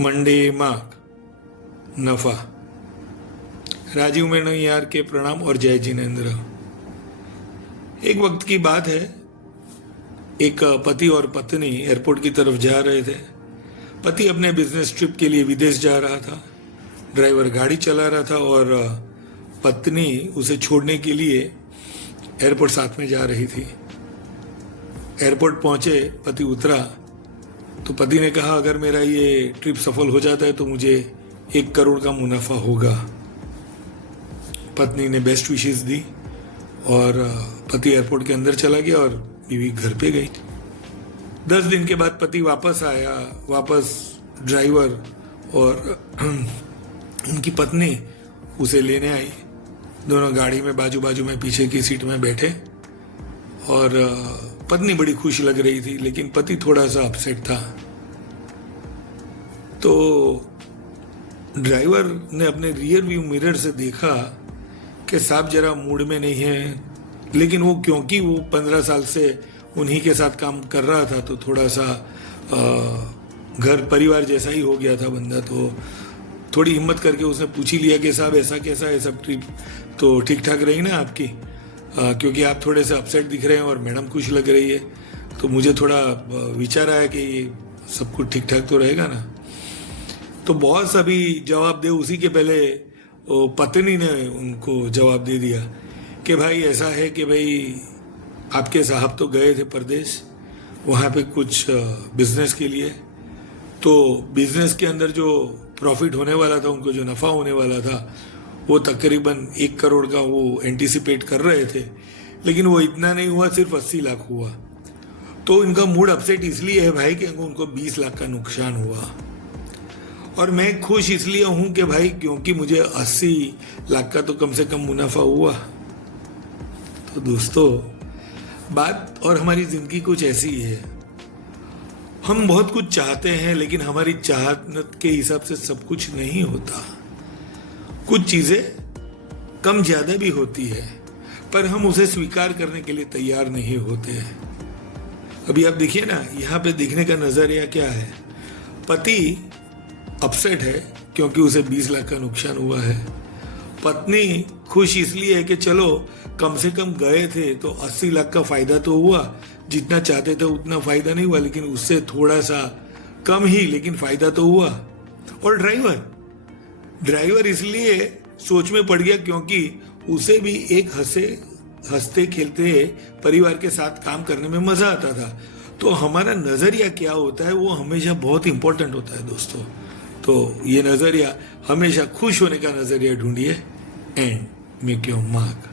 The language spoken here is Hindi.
मंडे मार्क नफा। राजीव मेनन यार के प्रणाम और जय जिनेन्द्र। एक वक्त की बात है, एक पति और पत्नी एयरपोर्ट की तरफ जा रहे थे। पति अपने बिजनेस ट्रिप के लिए विदेश जा रहा था। ड्राइवर गाड़ी चला रहा था और पत्नी उसे छोड़ने के लिए एयरपोर्ट साथ में जा रही थी। एयरपोर्ट पहुंचे, पति उतरा तो पति ने कहा, अगर मेरा ये ट्रिप सफल हो जाता है तो मुझे 1 करोड़ का मुनाफा होगा। पत्नी ने बेस्ट विशेस दी और पति एयरपोर्ट के अंदर चला गया और बीवी घर पे गई। 10 दिन के बाद पति वापस आया। वापस ड्राइवर और उनकी पत्नी उसे लेने आई। दोनों गाड़ी में बाजू बाजू में पीछे की सीट में बैठे और पत्नी बड़ी खुश लग रही थी, लेकिन पति थोड़ा सा अपसेट था। तो ड्राइवर ने अपने रियर व्यू मिरर से देखा कि साहब जरा मूड में नहीं है, लेकिन वो क्योंकि वो 15 साल से उन्हीं के साथ काम कर रहा था तो थोड़ा सा घर परिवार जैसा ही हो गया था बंदा। तो थोड़ी हिम्मत करके उसने पूछ ही लिया कि साहब ऐसा कैसा है, सब ट्रिप तो ठीक ठाक रही ना आपकी, क्योंकि आप थोड़े से अपसेट दिख रहे हैं और मैडम खुश लग रही है, तो मुझे थोड़ा विचार आया कि ये सब कुछ ठीक ठाक तो रहेगा ना। तो बॉस अभी जवाब दे उसी के पहले पत्नी ने उनको जवाब दे दिया कि भाई ऐसा है कि भाई आपके साहब तो गए थे परदेश, वहाँ पे कुछ बिजनेस के लिए। तो बिजनेस के अंदर जो प्रॉफिट होने वाला था, उनको जो नफ़ा होने वाला था, वो तकरीबन 1 करोड़ का वो एंटिसिपेट कर रहे थे, लेकिन वो इतना नहीं हुआ, सिर्फ 80 लाख हुआ। तो इनका मूड अपसेट इसलिए है भाई कि उनको 20 लाख का नुकसान हुआ। और मैं खुश इसलिए हूं कि भाई क्योंकि मुझे 80 लाख का तो कम से कम मुनाफा हुआ। तो दोस्तों, बात और हमारी जिंदगी कुछ ऐसी है, हम बहुत कुछ चाहते हैं, लेकिन हमारी चाहत के हिसाब से सब कुछ नहीं होता। कुछ चीजें कम ज्यादा भी होती है, पर हम उसे स्वीकार करने के लिए तैयार नहीं होते हैं। अभी आप देखिए ना, यहाँ पे देखने का नजरिया क्या है। पति अपसेट है क्योंकि उसे 20 लाख का नुकसान हुआ है। पत्नी खुश इसलिए है कि चलो कम से कम गए थे तो 80 लाख का फायदा तो हुआ, जितना चाहते थे उतना फायदा नहीं हुआ, लेकिन उससे थोड़ा सा कम ही, लेकिन फायदा तो हुआ। और ड्राइवर इसलिए सोच में पड़ गया क्योंकि उसे भी एक हंसते खेलते परिवार के साथ काम करने में मजा आता था। तो हमारा नजरिया क्या होता है वो हमेशा बहुत इंपॉर्टेंट होता है दोस्तों। तो ये नजरिया हमेशा खुश होने का नजरिया ढूंढिए एंड मेक योर मार्क।